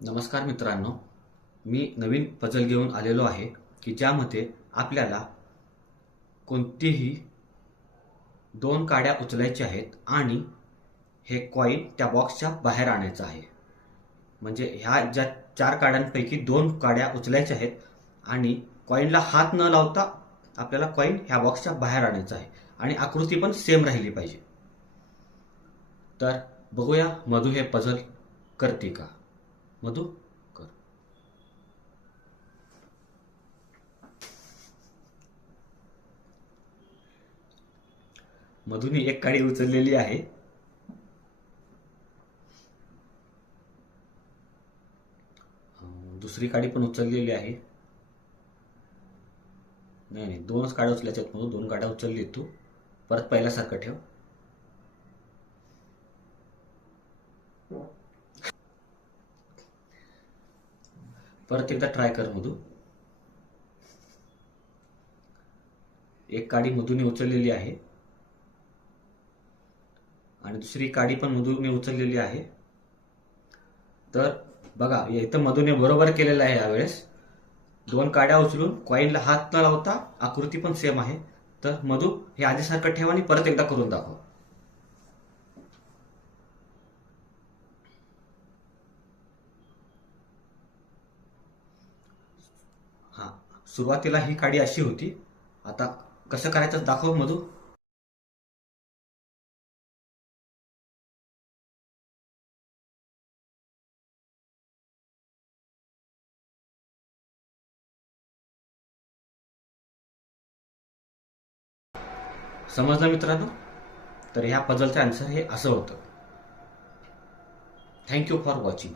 नमस्कार मित्रांनो, मी नवीन पझल घेऊन आलेलो आहे की ज्यामध्ये आपल्याला कोणतीही दोन काड्या उचलायच्या आहेत आणि हे कॉइन त्या बॉक्सच्या बाहेर आणायचं आहे. म्हणजे ह्या ज्या चार काड्यांपैकी दोन काड्या उचलायच्या आहेत आणि कॉइनला हात न लावता आपल्याला कॉइन ह्या बॉक्सच्या बाहेर आणायचं आहे आणि आकृती पण सेम राहिली पाहिजे. तर बघूया मधू हे पझल करते का. मधू कर. मधूने एक काडी उचललेली आहे. दुसरी काडी पण उचललेली आहे. नाही नाही, दोनच काड्या उचलायच्या आहेत. मधून दोन काड्या उचलली. तू परत पहिल्यासारखं ठेव. परत एकदा ट्राय कर मधू. एक काडी मधूने उचललेली आहे आणि दुसरी काडी पण मधूने उचललेली आहे. तर बघा, इथं मधूने बरोबर केलेलं आहे. यावेळेस दोन काड्या उचलून कॉइनला हात न लावता आकृती पण सेम आहे. तर मधू हे आधीसारखं ठेव आणि परत एकदा करून दाखव. हा, सुरुवातीला ही काडी अशी होती. आता कसं करायचं दाखव मधू. समजलं मित्रांनो. तर ह्या पझलचं आन्सर हे असं होतं. Thank you for watching.